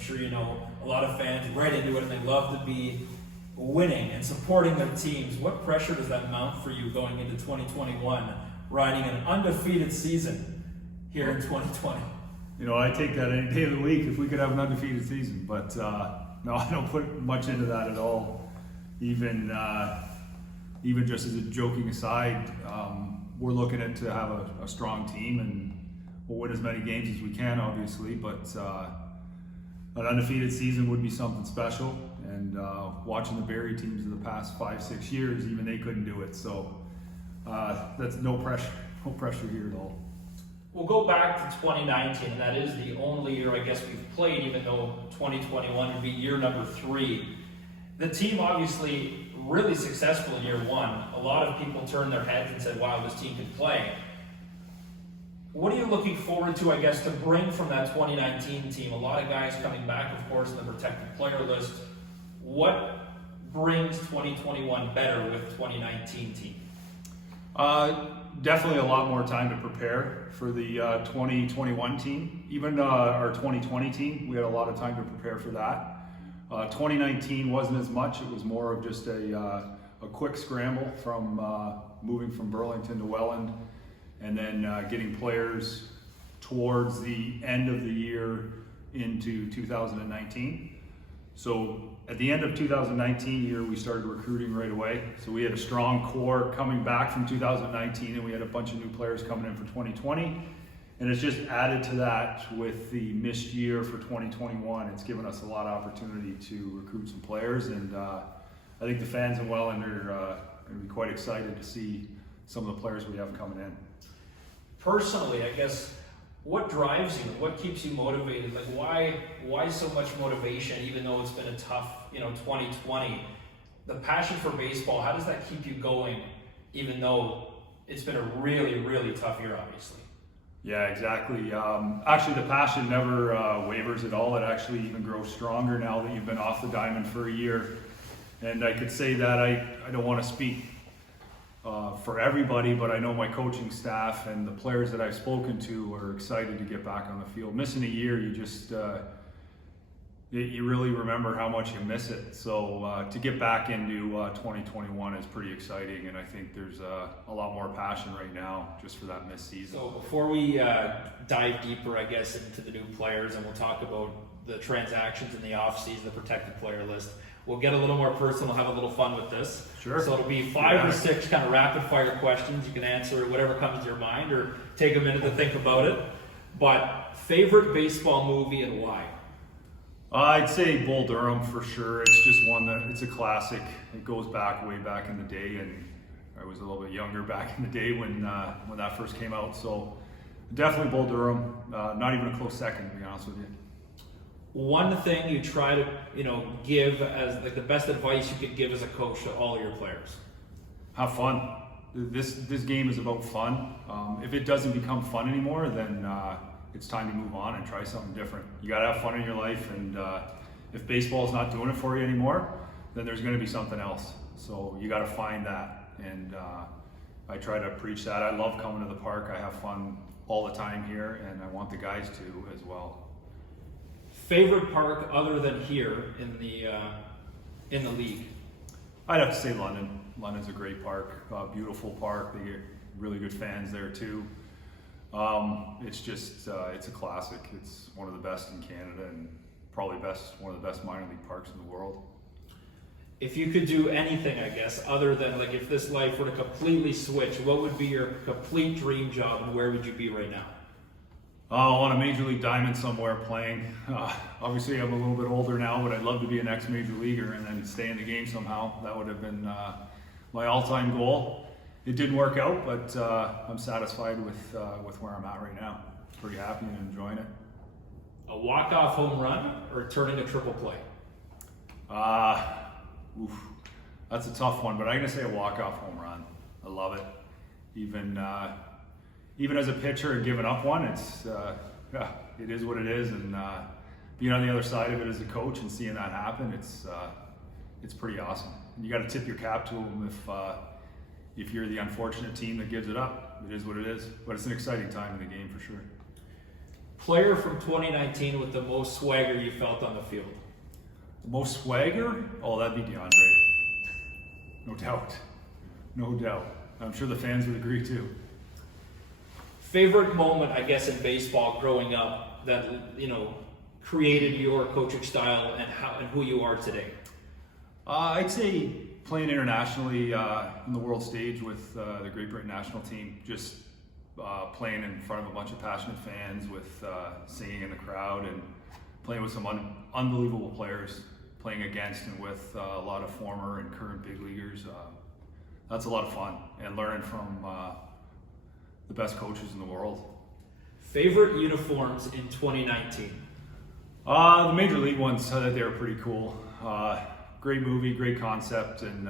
sure you know, a lot of fans right into it and they love to be winning and supporting their teams. What pressure does that mount for you going into 2021, riding an undefeated season here in 2020? You know, I take that any day of the week if we could have an undefeated season, but no, I don't put much into that at all. Even just as a joking aside, we're looking at to have a strong team, and we'll win as many games as we can, obviously, but an undefeated season would be something special. And watching the Barrie teams of the past 5-6 years, even they couldn't do it. So that's no pressure here at all. We'll go back to 2019, and that is the only year I guess we've played, even though 2021 would be year number 3. The team obviously really successful in year 1. A lot of people turned their heads and said, wow, this team can play. What are you looking forward to, I guess, to bring from that 2019 team? A lot of guys coming back, of course, in the protected player list. What brings 2021 better with 2019 team? Definitely a lot more time to prepare for the 2021 team. Even our 2020 team, we had a lot of time to prepare for that. 2019 wasn't as much. It was more of just a quick scramble from moving from Burlington to Welland, and then getting players towards the end of the year into 2019. So at the end of 2019 year, we started recruiting right away. So we had a strong core coming back from 2019, and we had a bunch of new players coming in for 2020. And it's just added to that with the missed year for 2021. It's given us a lot of opportunity to recruit some players, and I think the fans in Welland are going to be quite excited to see some of the players we have coming in. Personally, I guess, what drives you? What keeps you motivated? Like, why so much motivation, even though it's been a tough, 2020? The passion for baseball, how does that keep you going, even though it's been a really, really tough year, obviously? Yeah, exactly. Actually, the passion never wavers at all. It actually even grows stronger now that you've been off the diamond for a year. And I could say that I don't want to speak for everybody, but I know my coaching staff and the players that I've spoken to are excited to get back on the field. Missing a year, you just you really remember how much you miss it. So to get back into 2021 is pretty exciting, and I think there's a lot more passion right now just for that missed season. So before we dive deeper, I guess, into the new players, and we'll talk about the transactions in the offseason, the protected player list, we'll get a little more personal, have a little fun with this. Sure. So it'll be 5 or 6 kind of rapid fire questions. You can answer whatever comes to your mind or take a minute to think about it. But favorite baseball movie and why? I'd say Bull Durham for sure. It's just one it's a classic. It goes back way back in the day, and I was a little bit younger back in the day when that first came out. So definitely Bull Durham. Not even a close second, to be honest with you. One thing you try to give as like the best advice you could give as a coach to all of your players? Have fun. This game is about fun. If it doesn't become fun anymore, then it's time to move on and try something different. You got to have fun in your life, and if baseball is not doing it for you anymore, then there's going to be something else. So you got to find that, and I try to preach that. I love coming to the park. I have fun all the time here, and I want the guys to as well. Favorite park other than here in the league? I'd have to say London. London's a great park, beautiful park. They get really good fans there too. It's just it's a classic. It's one of the best in Canada, and probably one of the best minor league parks in the world. If you could do anything, I guess, other than like if this life were to completely switch, what would be your complete dream job, and where would you be right now? On a major league diamond somewhere playing. Obviously, I'm a little bit older now, but I'd love to be an ex-major leaguer and then stay in the game somehow. That would have been my all-time goal. It didn't work out, but I'm satisfied with where I'm at right now. Pretty happy and enjoying it. A walk-off home run or turning a triple play? That's a tough one, but I'm gonna say a walk-off home run. I love it. Even as a pitcher and giving up one, it is what it is, and being on the other side of it as a coach and seeing that happen, it's pretty awesome. And you got to tip your cap to them if you're the unfortunate team that gives it up. It is what it is, but it's an exciting time in the game for sure. Player from 2019 with the most swagger you felt on the field. Most swagger? Oh, that'd be DeAndre. No doubt. No doubt. I'm sure the fans would agree too. Favorite moment, I guess, in baseball growing up that, created your coaching style and who you are today? I'd say playing internationally on the world stage with the Great Britain national team, just playing in front of a bunch of passionate fans with singing in the crowd and playing with some unbelievable players, playing against and with a lot of former and current big leaguers. That's a lot of fun, and learning from the best coaches in the world. Favorite uniforms in 2019? The major league ones, they were pretty cool. Great movie, great concept, and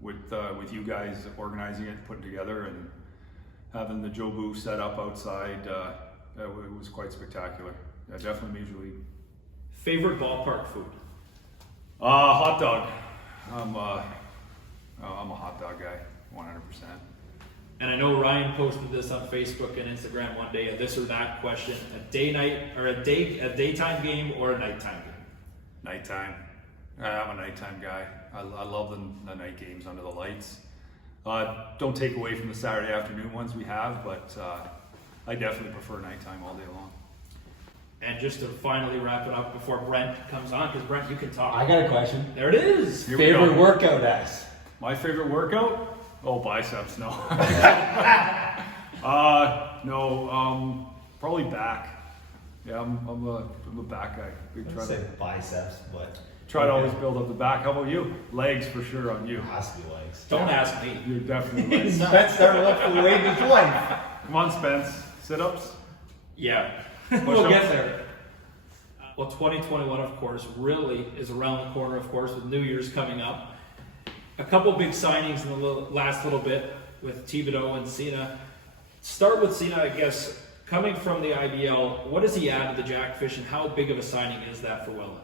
with you guys organizing it, putting it together, and having the Joe Boo set up outside, it was quite spectacular. Yeah, definitely major league. Favorite ballpark food? Hot dog. I'm a hot dog guy, 100%. And I know Ryan posted this on Facebook and Instagram one day, a this or that question: a daytime game or a nighttime game? Nighttime. I'm a nighttime guy. I love the night games under the lights. Don't take away from the Saturday afternoon ones we have, but I definitely prefer nighttime all day long. And just to finally wrap it up before Brent comes on, because Brent, you can talk. I got a question. There it is. Here we Favorite go. workout ass? My favorite workout? Oh, biceps, no. Probably back. Yeah, I'm a back guy. I say biceps, but Try to always build up the back. How about you? Legs for sure on you. it has to be legs. Don't ask me. You're definitely legs. Spence started looking for the way of his life. Come on, Spence. Sit-ups. Yeah, we'll Push-ups? get there. Well, 2021, of course, really is around the corner, of course, with New Year's coming up. A couple big signings in the last little bit with Thibodeau and Cena. Start with Cena, I guess. Coming from the IBL, what does he add to the Jackfish, and how big of a signing is that for Welland?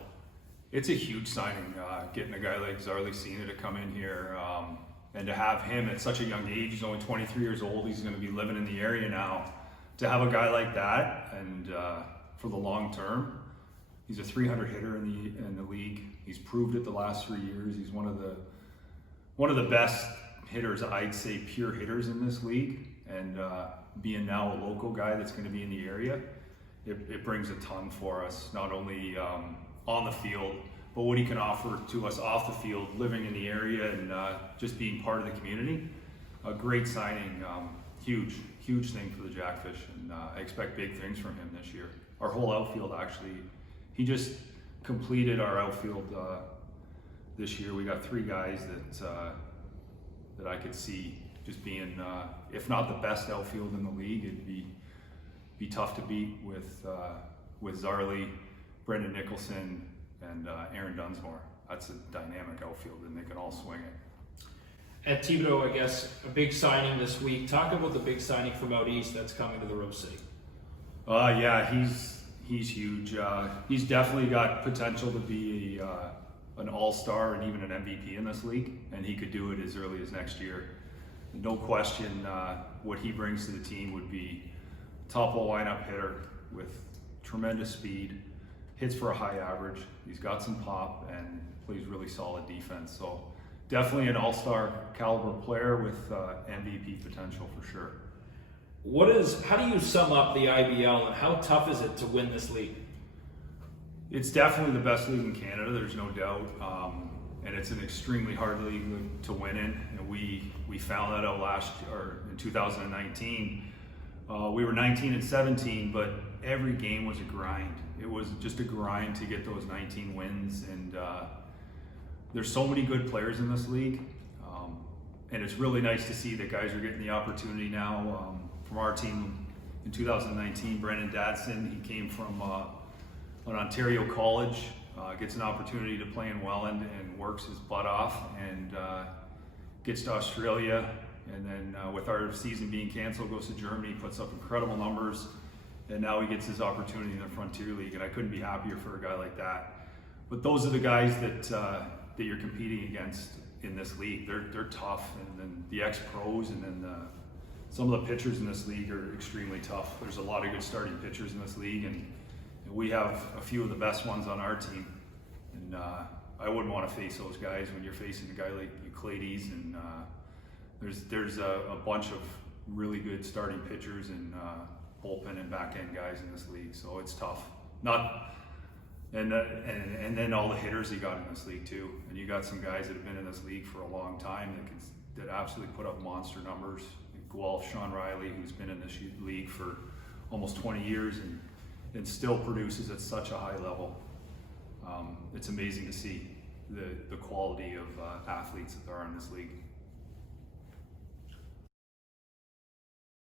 It's a huge signing, getting a guy like Zarly Cena to come in here, and to have him at such a young age. He's only 23 years old. He's going to be living in the area now. To have a guy like that, and for the long term, he's a 300 hitter in the league. He's proved it the last 3 years. He's one of the best hitters, I'd say, pure hitters in this league. And being now a local guy that's going to be in the area, it brings a ton for us, not only on the field, but what he can offer to us off the field, living in the area and just being part of the community. A great signing, huge thing for the Jackfish, and I expect big things from him this year. Our whole outfield, actually, he just completed our outfield this year. We got 3 guys that I could see just being, if not the best outfield in the league, it'd be tough to beat with Zarly, Brendan Nicholson, and Aaron Dunsmore. That's a dynamic outfield, and they can all swing it. At Thibodeau, I guess, a big signing this week. Talk about the big signing from out east that's coming to the Rose City. Yeah, he's huge. He's definitely got potential to be an all-star and even an MVP in this league, and he could do it as early as next year. No question, what he brings to the team would be top of lineup hitter with tremendous speed, hits for a high average. He's got some pop and plays really solid defense. So definitely an all-star caliber player with MVP potential for sure. How do you sum up the IBL, and how tough is it to win this league? It's definitely the best league in Canada, there's no doubt. And it's an extremely hard league to win in. And we found that out last year, or in 2019. We were 19-17, but every game was a grind. It was just a grind to get those 19 wins. And there's so many good players in this league. And it's really nice to see that guys are getting the opportunity now. From our team in 2019, Brendan Dadson, he came from an Ontario college, gets an opportunity to play in Welland and works his butt off, and gets to Australia, and then with our season being canceled, goes to Germany, puts up incredible numbers, and now he gets his opportunity in the Frontier League, and I couldn't be happier for a guy like that. But those are the guys that you're competing against in this league. They're tough, and then the ex-pros, and then some of the pitchers in this league are extremely tough. There's a lot of good starting pitchers in this league, and we have a few of the best ones on our team. And I wouldn't want to face those guys when you're facing a guy like Euclides, and there's a bunch of really good starting pitchers and bullpen and back end guys in this league, so it's tough. And then all the hitters you got in this league too, and you got some guys that have been in this league for a long time that absolutely put up monster numbers. Guelph, Sean Riley, who's been in this league for almost 20 years and still produces at such a high level. It's amazing to see the quality of athletes that there are in this league.